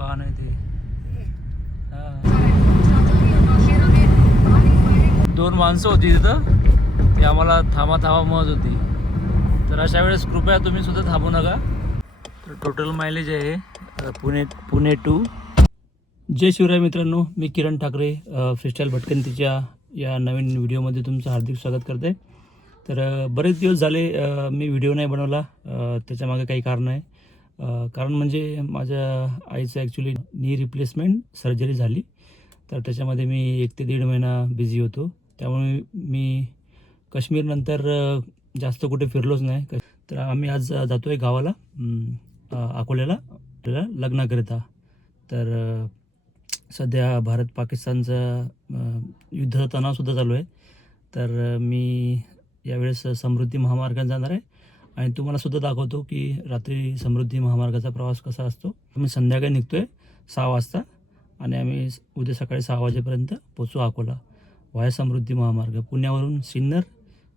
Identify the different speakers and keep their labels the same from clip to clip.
Speaker 1: वाहन आहे ते. दोन माणसं होती तिथं. ती आम्हाला थांबा थांबा म्हणत होती. तर अशा वेळेस कृपया तुम्ही सुद्धा थांबू नका. तर टोटल मायलेज आहे पुणे पुणे टू. जय शिवराय मित्रांनो मी किरण ठाकरे फ्रीस्टाईल भटकंतीच्या या नवीन व्हिडिओमध्ये तुमचं हार्दिक स्वागत करते तर बरेच दिवस झाले मी व्हिडिओ नाही बनवला. त्याच्यामागे काही कारण आहे. कारण म्हणजे माझ्या आईचं ॲक्च्युली नी रिप्लेसमेंट सर्जरी झाली. तर त्याच्यामध्ये मी एक ते दीड महिना बिझी होतो. त्यामुळे मी काश्मीरनंतर जास्त कुठे फिरलोच नाही. क- तर आम्ही आज जातो आहे गावाला अकोल्याला. आपल्याला लग्नाकरिता. तर सध्या भारत पाकिस्तानचा युद्धाचा तणावसुद्धा चालू आहे. तर मी यावेळेस समृद्धी महामार्गाने जाणार आहे. आणि तुम्हाला सुद्धा दाखवतो की रात्री समृद्धी महामार्गाचा प्रवास कसा असतो. आम्ही संध्याकाळी निघतो आहे सहा वाजता आणि आम्ही उद्या सकाळी सहा वाजेपर्यंत पोचू अकोला वाया समृद्धी महामार्ग. पुण्यावरून सिन्नर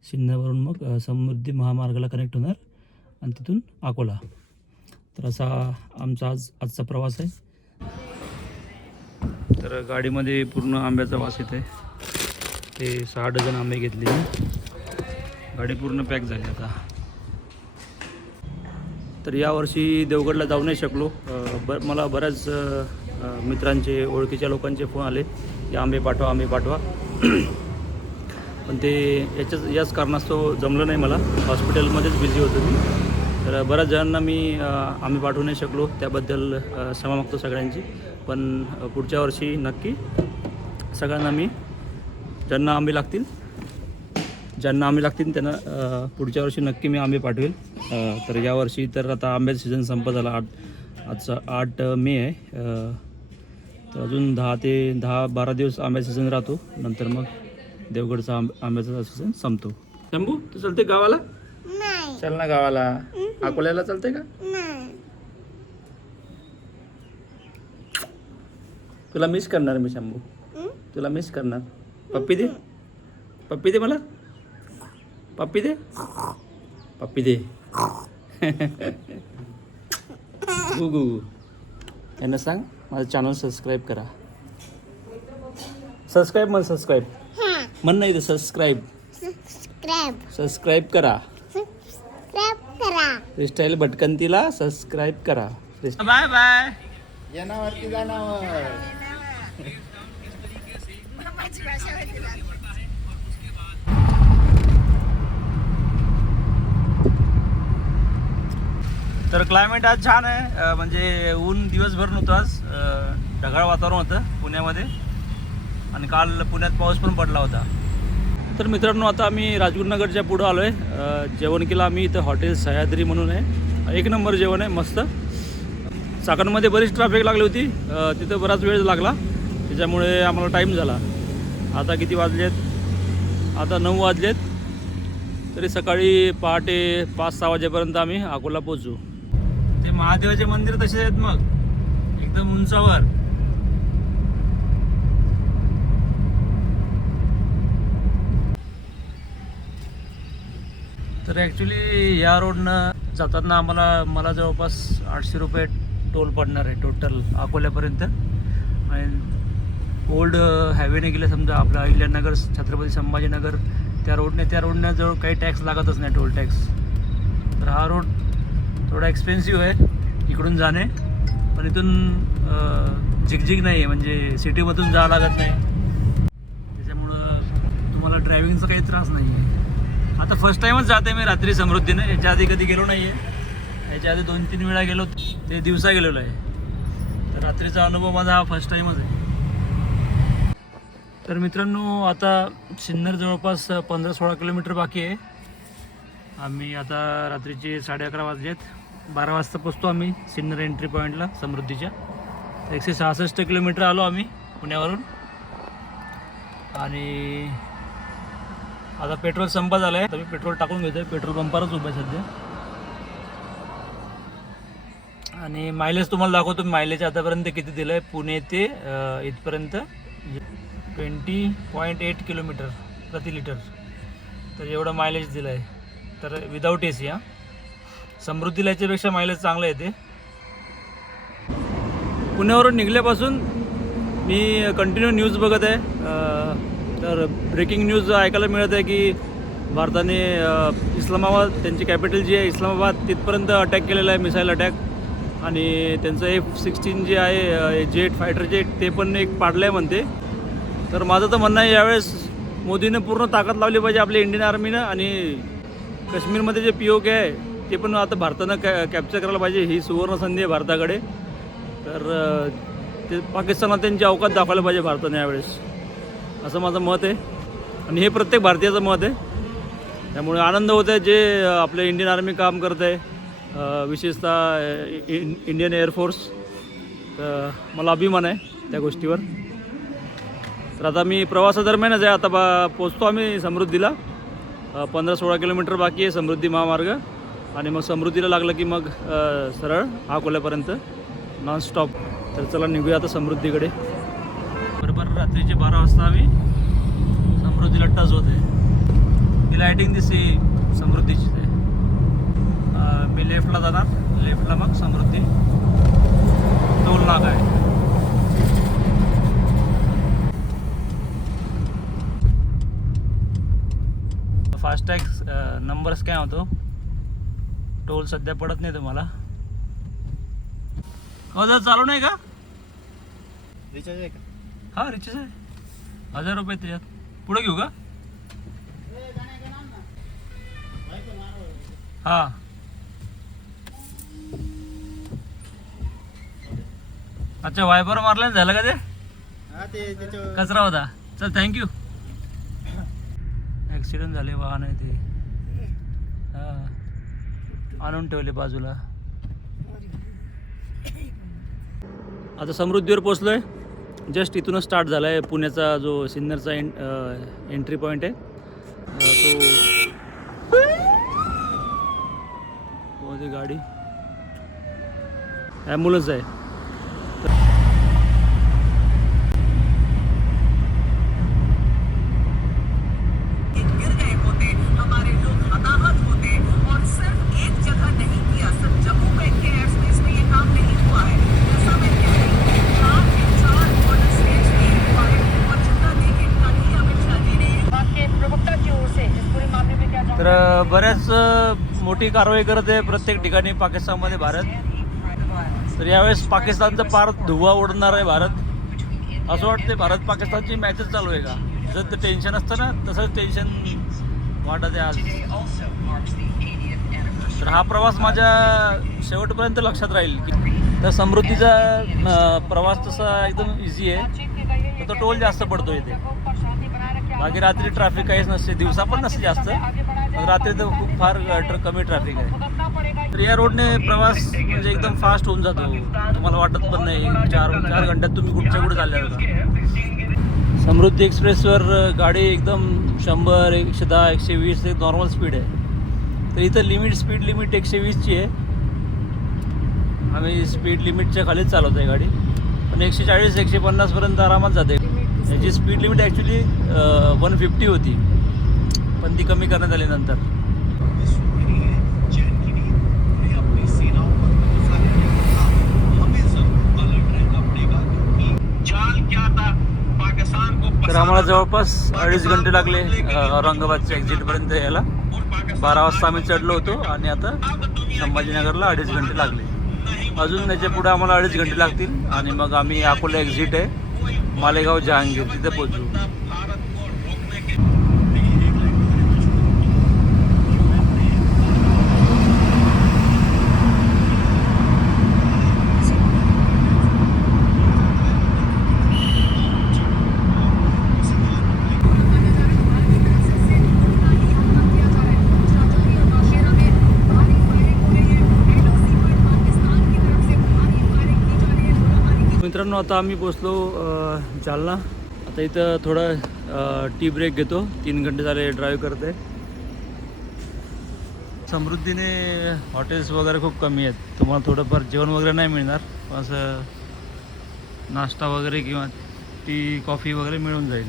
Speaker 1: सिन्नरवरून मग समृद्धी महामार्गाला कनेक्ट होणार आणि तिथून अकोला. तर असा आमचा आज आजचा प्रवास आहे. तर गाडीमध्ये पूर्ण आंब्याचा वास येत आहे ते सहा डझन आंबे घेतले गाडी पूर्ण पॅक झाली आता. तर यावर्षी देवगडला जाऊ नाही शकलो. अ, बर मला बऱ्याच मित्रांचे ओळखीच्या लोकांचे फोन आले. की आंबे पाठवा आंबे पाठवा. पण ते याच्याच याच कारणास्तव जमलं नाही मला. हॉस्पिटलमध्येच बिझी होतो मी. तर बऱ्याच जणांना मी आम्ही आंबे पाठवू नाही शकलो. त्याबद्दल क्षमा मागतो सगळ्यांची. पण पुढच्या वर्षी नक्की सगळ्यांना मी ज्यांना आंबे लागतील ज्यांना आंबे लागतील त्यांना पुढच्या वर्षी नक्की मी आंबे पाठवेल. तर यावर्षी तर आता आंब्याचा सीझन संपत आला. आठ आजचा आठ मे आहे. तर अजून दहा ते दहा बारा दिवस आंब्याचा सीझन राहतो. नंतर मग देवगडचा आंब आंब्याचा सीझन संपतो. शंभू तू चलते गावाला?
Speaker 2: नाही.
Speaker 1: चल ना गावाला. अकोल्याला चालते का?
Speaker 2: नाही.
Speaker 1: तुला मिस करणार मी शंभू? तुला मिस करणार. पप्पी दे. पप्पी दे मला. पप्पी दे. पप्पी दे. गु गु गु. यांना सांग माझं चॅनल सबस्क्राईब करा. सबस्क्राईब म्हण सबस्क्राईब
Speaker 2: हा.
Speaker 1: म्हण नाही सबस्क्राईब
Speaker 2: सबस्क्राईब
Speaker 1: सबस्क्राईब करा.
Speaker 2: सबस्क्राईब करा.
Speaker 1: फ्रीस्टाईल भटकंतीला सबस्क्राईब करा. बाय बाय
Speaker 3: जनावरती जनावर.
Speaker 1: तर क्लायमेट आज छान आहे. म्हणजे ऊन दिवसभर नव्हतं आज. ढगाळ वातावरण होतं पुण्यामध्ये. आणि काल पुण्यात पाऊस पण पडला होता. तर मित्रांनो आता आम्ही राजगुरुनगरच्या पुढं आलो आहे जेवण केलं आम्ही इथं हॉटेल सह्याद्री म्हणून आहे. एक नंबर जेवण आहे मस्त. चाकणमध्ये बरीच ट्रॅफिक लागली होती. तिथं बराच वेळ लागला. त्याच्यामुळे आम्हाला टाईम झाला. आता किती वाजलेत? आता नऊ वाजलेत. तरी सकाळी पहाटे पाच सहा वाजेपर्यंत आम्ही अकोला पोचू ते महादेवाचे मंदिर तसे आहेत मग. एकदम उंचावर. तर ॲक्च्युली या रोडनं जाताना आम्हाला मला जवळपास आठशे रुपये टोल पडणार आहे टोटल अकोल्यापर्यंत. आणि ओल्ड हायवेने गेलं समजा आपलं अहिल्यानगर छत्रपती संभाजीनगर त्या रोडने त्या रोडने जवळ काही टॅक्स लागतच नाही टोल टॅक्स तर हा रोड थोडा एक्सपेन्सिव्ह आहे इकडून जाणे. पण इथून झिकझिक नाही आहे म्हणजे सिटीमधून जावं लागत नाही. त्याच्यामुळं तुम्हाला ड्रायव्हिंगचा काही त्रास नाही आहे आता फर्स्ट टाईमच जाते मी रात्री समृद्धीने. याच्या आधी कधी गेलो नाही आहे याच्या आधी दोन तीन वेळा गेलो. ते दिवसा गेलेलो आहे. तर रात्रीचा अनुभव माझा हा फर्स्ट टाईमच आहे. तर मित्रांनो आता सिन्नर जवळपास पंधरा सोळा किलोमीटर बाकी आहे. आम्ही आता रात्रीचे साडे अकरा वाजलेत. बारा वाजता पोचतो आम्ही सिन्नर एंट्री पॉईंटला समृद्धीच्या. एकशे सहासष्ट किलोमीटर आलो आम्ही पुण्यावरून. आणि आता पेट्रोल संपा झालं आहे तर मी पेट्रोल टाकून घेतो आहे पेट्रोल पंपावरच उभं आहे सध्या. आणि मायलेज तुम्हाला दाखवतो. मायलेज आतापर्यंत किती दिलं आहे पुणे ते इथपर्यंत ट्वेंटी पॉईंट एट किलोमीटर प्रति लिटर तर एवढं मायलेज दिलं आहे तर विदाऊट ए सी हां. समृद्धीला याच्यापेक्षा मायलेज चांगलं येते पुण्यावरून निघल्यापासून मी कंटिन्यू न्यूज बघत आहे. तर ब्रेकिंग न्यूज ऐकायला मिळत आहे की भारताने इस्लामाबाद त्यांची कॅपिटल जी आहे इस्लामाबाद तिथपर्यंत अटॅक केलेला आहे मिसाईल अटॅक आणि त्यांचं एफ सिक्स्टीन जे आहे जेट फायटर जेट ते पण एक पाडलं आहे म्हणते. तर माझं तर म्हणणं आहे यावेळेस मोदीनं पूर्ण ताकद लावली पाहिजे आपल्या इंडियन आर्मीनं आणि काश्मीरमध्ये जे पी ओ के आहे ते पण आता भारतानं कॅ कॅप्चर करायला पाहिजे. ही सुवर्ण संधी आहे भारताकडे. तर ते पाकिस्तानात त्यांची अवकात दाखवायला पाहिजे भारताने यावेळेस. असं माझं मत आहे. आणि हे प्रत्येक भारतीयाचं मत आहे. त्यामुळे आनंद होत आहे जे आपले इंडियन आर्मी काम करत आहे. विशेषतः इ- इंडियन एअरफोर्स तर मला अभिमान आहे त्या गोष्टीवर. तर आता मी प्रवासादरम्यानच आहे. आता बा पोचतो आम्ही समृद्धीला. पंधरा सोळा किलोमीटर बाकी आहे समृद्धी महामार्ग. आणि मग समृद्धीला लागलं की मग सरळ अकोल्यापर्यंत नॉनस्टॉप तर चला निघूया आता समृद्धीकडे. बरोबर रात्रीचे बारा वाजता आम्ही समृद्धीला टच होते ती लायटिंग दिसते समृद्धीची ते. मी लेफ्टला जाणार. लेफ्टला मग समृद्धी. टोल नाका आहे. फास्टॅग नंबर स्कॅन होतो? टोल सध्या पडत नाही तुम्हाला. जर चालू नाही का?
Speaker 3: रिचार्ज आहे का?
Speaker 1: हा रिचार्ज आहे. हजार रुपये त्याच्यात. पुढे घेऊ का? हा. अच्छा वायपर मारला झालं का ते? कचरा होता. चल थँक्यू ॲक्सिडेंट झाले वाहन आहे ते. हा. आणून ठेवले बाजूला. आता समृद्धीवर पोचलो आहे जस्ट इथूनच स्टार्ट झाला आहे पुण्याचा जो सिन्नरचा एं एंट्री पॉईंट आहे. तो गाडी. ॲम्ब्युलन्स आहे
Speaker 4: गिर गए होते हमारे लोग हताहत होते और सिर्फ एक जगह नहीं किया सिर्फ जम्मू में के एयर स्पेस में ये काम नहीं हुआ है जैसा मैं कह रही हूँ चार के चार बॉर्डर स्टेट्स में ये हुआ है और जितना देखें कल ही अमित शाह जी ने आपके प्रवक्ता की ओर से इस पूरे मामले में क्या
Speaker 1: तर अ, बऱ्याच अ, मोठी कारवाई करत आहे प्रत्येक ठिकाणी पाकिस्तानमध्ये भारत. तर यावेळेस पाकिस्तानचा पार धुवा उडणार आहे भारत. असं वाटते भारत पाकिस्तानची मॅचच चालू आहे का? जर ते टेन्शन असतं ना तसंच टेन्शन वाटत आहे आज. तर हा प्रवास माझ्या शेवटपर्यंत लक्षात राहील की तर समृद्धीचा प्रवास तसा एकदम इझी आहे. तर तो टोल जास्त पडतो इथे. बाकी रात्री ट्रॅफिक काहीच नसते दिवसा पण नसते जास्त. रात्री तर खूप फार ट्र- कमी ट्रॅफिक आहे. तर या रोडने प्रवास म्हणजे एकदम फास्ट होऊन जातो. तुम्हाला वाटत पण नाही. चार चार घंट्यात तुम्ही कुठच्या कुठे चालले होता समृद्धी एक्सप्रेसवर गाडी एकदम शंभर एकशे दहा एकशे वीस एक नॉर्मल स्पीड आहे. तर इथं लिमिट स्पीड लिमिट एकशे वीसची आहे. आम्ही स्पीड लिमिटच्या खालीच चालवतो आहे गाडी. पण एकशे चाळीस एकशे पन्नासपर्यंत आरामात जाते. याची speed limit actually one fifty होती. पण ती कमी करण्यात आली नंतर. तर आम्हाला जवळपास अडीच घंटे लागले औरंगाबादच्या एक्झिटपर्यंत यायला. बारा वाजता आम्ही चढलो होतो आणि आता संभाजीनगरला अडीच घंटे लागले. अजून त्याच्या पुढे आम्हाला अडीच घंटे लागतील आणि मग आम्ही अकोला एक्झिट आहे मालेगाव जहांगीर तिथे पोचू मित्रांनो आता आम्ही पोचलो जालना. आता इथं थोडं टी ब्रेक घेतो. तीन घंटे झाले ड्राईव्ह करते समृद्धीने हॉटेल्स वगैरे खूप कमी आहेत. तुम्हाला थोडंफार जेवण वगैरे नाही मिळणार असं नाश्ता वगैरे किंवा टी कॉफी वगैरे मिळून जाईल.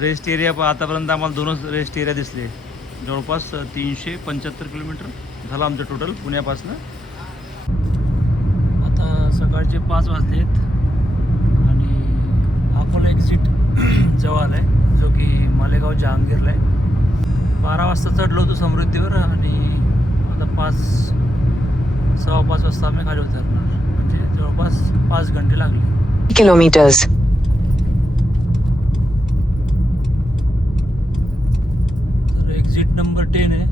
Speaker 1: रेस्ट एरिया आतापर्यंत आम्हाला दोनच रेस्ट एरिया दिसले. जवळपास तीनशे पंच्याहत्तर किलोमीटर झालं आमचं टोटल पुण्यापासून. सकाळचे पाच वाजलेत आणि अकोला एक्झिट जवळ आला आहे जो की मालेगाव जहांगीरला आहे. बारा वाजता चढलो होतो समृद्धीवर आणि आता पाच सव्वा पाच वाजता आम्ही खाली उतरणार. म्हणजे जवळपास पाच घंटे लागले.
Speaker 5: किलोमीटर्स.
Speaker 1: तर एक्झिट नंबर टेन आहे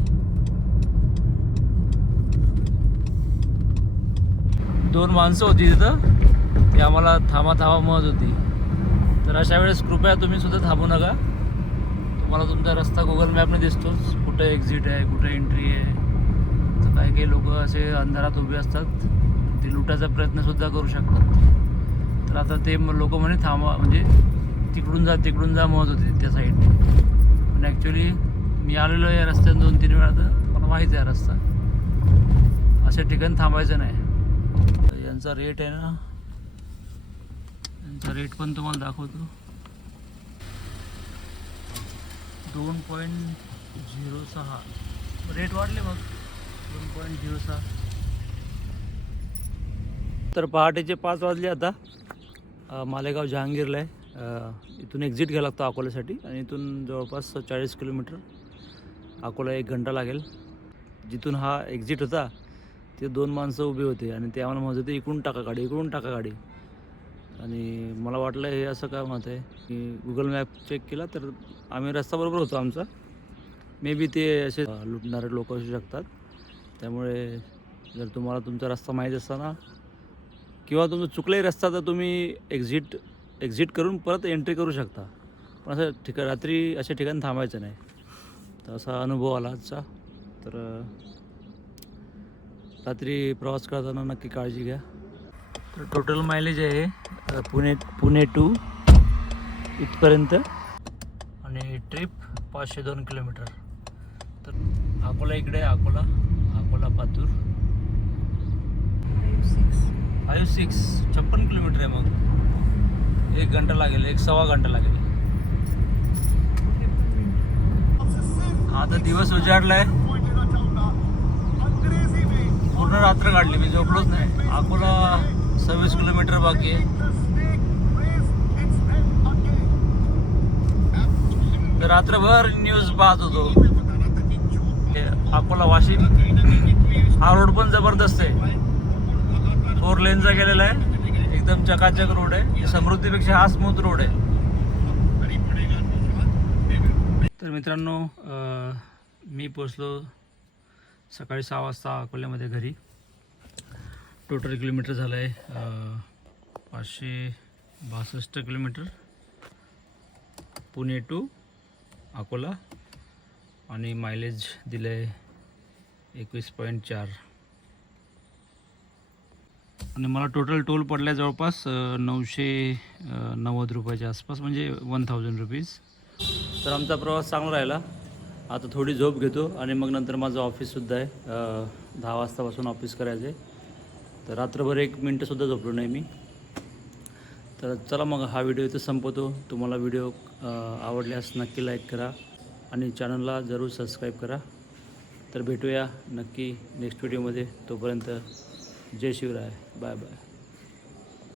Speaker 1: दोन माणसं होती तिथं. ती आम्हाला थांबा थांबा म्हणत होती. तर अशा वेळेस कृपया तुम्ही सुद्धा थांबू नका. तुम्हाला तुमचा रस्ता गुगल मॅपने दिसतोच. कुठं एक्झिट आहे कुठं एंट्री आहे. तर काही काही लोक असे अंधारात उभे असतात. ते लुटायचा प्रयत्नसुद्धा करू शकतात. तर आता ते लोक म्हणे थांबा. म्हणजे तिकडून जा तिकडून जा म्हणत होते त्या साईडने पण ॲक्च्युली मी आलेलो आहे या रस्त्याने दोन तीन वेळा तर मला माहीत आहे रस्ता. अशा ठिकाणी थांबायचं नाही. यांचा रेट आहे ना? यांचा रेट पण तुम्हाला दाखवतो. दोन पॉईंट झिरो सहा. रेट वाढले मग. दोन पॉईंट झिरो सहा. तर पहाटेचे पाच वाजले आता. मालेगाव जहांगीरला आहे. इथून एक्झिट घ्यायला लागतं अकोल्यासाठी. आणि इथून जवळपास चाळीस किलोमीटर अकोला एक घंटा लागेल. जिथून हा एक्झिट होता ते दोन माणसं उभी होते आणि ते आम्हाला म्हणत होते इकडून टाका गाडी इकडून टाका गाडी. आणि मला वाटलं हे असं काय म्हणत आहे. की गुगल मॅप चेक केला तर आम्ही रस्ता बरोबर होतो आमचा. मे बी ते असे लुटणारे लोक असू शकतात. त्यामुळे जर तुम्हाला तुमचा रस्ता माहीत असताना किंवा तुमचं चुकलाही रस्ता तर तुम्ही एक्झिट एक्झिट करून परत एंट्री करू शकता. पण असं ठिका रात्री अशा ठिकाणी थांबायचं नाही. तर असा अनुभव आला आजचा. तर रात्री प्रवास करताना नक्की काळजी घ्या. तर टोटल मायलेज आहे पुणे पुणे टू इथपर्यंत. आणि ट्रिप पाचशे दोन किलोमीटर तर अकोला इकडे आहे, अकोला अकोला पातूर. फाईव्ह सिक्स छप्पन किलोमीटर आहे मग. एक घंटा लागेल एक सव्वा घंटा लागेल. आता दिवस उजाडलाय. पूर्ण रात्र काढली मी झोपलोच नाही. अकोला सव्वीस किलोमीटर बाकी आहे. तर रात्रभर न्यूज पाहत होतो. अकोला वाशिम हा रोड पण जबरदस्त आहे. फोर लेनचा गेलेला आहे. एकदम चकाचक रोड आहे. समृद्धीपेक्षा हा स्मूथ रोड आहे. तर मित्रांनो मी पोचलो सकाळी सहा वाजता अकोल्यामध्ये घरी. टोटल किलोमीटर झालं आहे पाचशे बासष्ट किलोमीटर पुणे टू अकोला आणि मायलेज दिलं आहे एकवीस पॉईंट चार. आणि मला टोटल टोल पडला जवळपास नऊशे नव्वद रुपयाच्या आसपास म्हणजे वन थाउजंड रुपीज तर आमचा प्रवास चांगला राहिला. आता थोडी झोप घेतो आणि मग नंतर माझं ऑफिससुद्धा आहे. दहा वाजतापासून ऑफिस करायचं आहे. तर रात्रभर एक मिनटंसुद्धा झोपलो नाही मी. तर चला मग हा व्हिडिओ इथं संपवतो. तुम्हाला व्हिडिओ आवडल्यास नक्की लाईक करा आणि चॅनलला जरूर सबस्क्राईब करा. तर भेटूया नक्की नेक्स्ट व्हिडिओमध्ये तोपर्यंत जय शिवराय. Bye bye